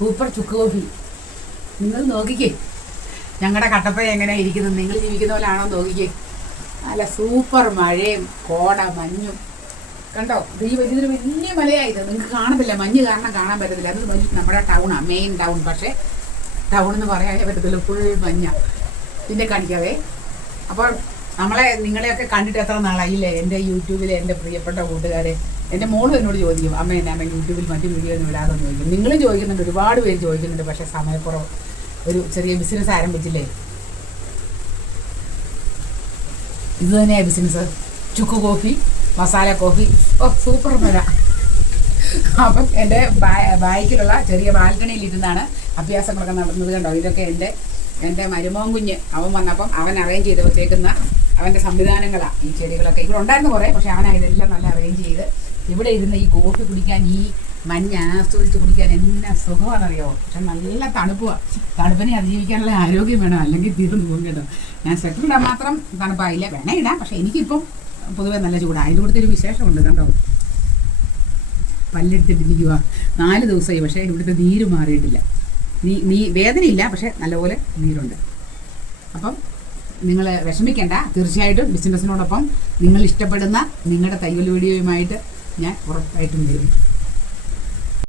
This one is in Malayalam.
സൂപ്പർ ചുക്ക് കോഫി. നിങ്ങൾ നോക്കിക്കേ ഞങ്ങളുടെ കട്ടപ്പന എങ്ങനെ ഇരിക്കുന്നത്. നിങ്ങൾ ജീവിക്കുന്ന പോലെ ആണോ നോക്കിക്കേ. നല്ല സൂപ്പർ മഴയും കോട മഞ്ഞും കണ്ടോ. ഇതൊരു വലിയ മലയായത്. നിങ്ങൾക്ക് കാണത്തില്ല, മഞ്ഞ് കാരണം കാണാൻ പറ്റത്തില്ല. അത് നമ്മുടെ ടൗണാണ്, മെയിൻ ടൗൺ. പക്ഷേ ടൗൺ എന്ന് പറയാനേ പറ്റത്തില്ല, ഫുൾ മഞ്ഞ. പിന്നെ കാണിക്കാവേ. അപ്പോൾ നിങ്ങളെയൊക്കെ കണ്ടിട്ട് എത്ര നാളായില്ലേ എൻ്റെ യൂട്യൂബിലെ എൻ്റെ പ്രിയപ്പെട്ട കൂട്ടുകാരെ. എൻ്റെ മോളും എന്നോട് ചോദിക്കും, അമ്മ എന്നാണ് യൂട്യൂബിൽ മറ്റു വീഡിയോ ഒന്നും ഇടാതെന്ന് ചോദിക്കും. നിങ്ങളും ചോദിക്കുന്നുണ്ട്, ഒരുപാട് പേര് ചോദിക്കുന്നുണ്ട്. പക്ഷേ സമയക്കുറവ്. ഒരു ചെറിയ ബിസിനസ് ആരംഭിച്ചില്ലേ, ഇത് തന്നെയാണ് ബിസിനസ്. ചുക്ക് കോഫി, മസാല കോഫി. സൂപ്പർ മഴ. അപ്പം എൻ്റെ ബാക്കിലുള്ള ചെറിയ ബാൽക്കണിയിൽ ഇരുന്നാണ് അഭ്യാസങ്ങളൊക്കെ നടന്നത്. കണ്ടോ, ഇതൊക്കെ എൻ്റെ മരുമോൻ കുഞ്ഞ് അവൻ വന്നപ്പം അവൻ അറേഞ്ച് ചെയ്ത് വെച്ചേക്കുന്ന അവൻ്റെ സംവിധാനങ്ങളാണ് ഈ ചെടികളൊക്കെ. ഇവിടെ ഉണ്ടായിരുന്നു കുറേ, പക്ഷേ അവനാണ് ഇതെല്ലാം നല്ല അറേഞ്ച് ചെയ്ത് ഇവിടെ ഇരുന്ന് ഈ കോഫി കുടിക്കാൻ, ഈ മഞ്ഞ് ആസ്വദിച്ച് കുടിക്കാൻ എന്നാ സുഖമാണെന്നറിയാമോ. പക്ഷെ നല്ല തണുപ്പാണ്. തണുപ്പിനെ അതിജീവിക്കാനുള്ള ആരോഗ്യം വേണം, അല്ലെങ്കിൽ തീർന്നു പോകും കേട്ടോ. ഞാൻ സ്വെറ്റർ ഇടാൻ മാത്രം തണുപ്പായില്ല, വേണേ ഇടാം. പക്ഷേ എനിക്കിപ്പം പൊതുവെ നല്ല ചൂടാണ്. അതിൻ്റെ കൂടെ ഒരു വിശേഷമുണ്ട് കണ്ടോ. പല്ലെടുത്തിട്ടിരിക്കുക 4 ദിവസമായി, പക്ഷേ ഇവിടുത്തെ നീര് മാറിയിട്ടില്ല. വേദനയില്ല, പക്ഷേ നല്ലപോലെ നീരുണ്ട്. അപ്പം നിങ്ങൾ വിഷമിക്കേണ്ട. തീർച്ചയായിട്ടും ബിസിനസ്സിനോടൊപ്പം നിങ്ങൾ ഇഷ്ടപ്പെടുന്ന നിങ്ങളുടെ തയ്യൽ വീഡിയോയുമായിട്ട് ഞാൻ ഉറപ്പായിട്ടും വരും.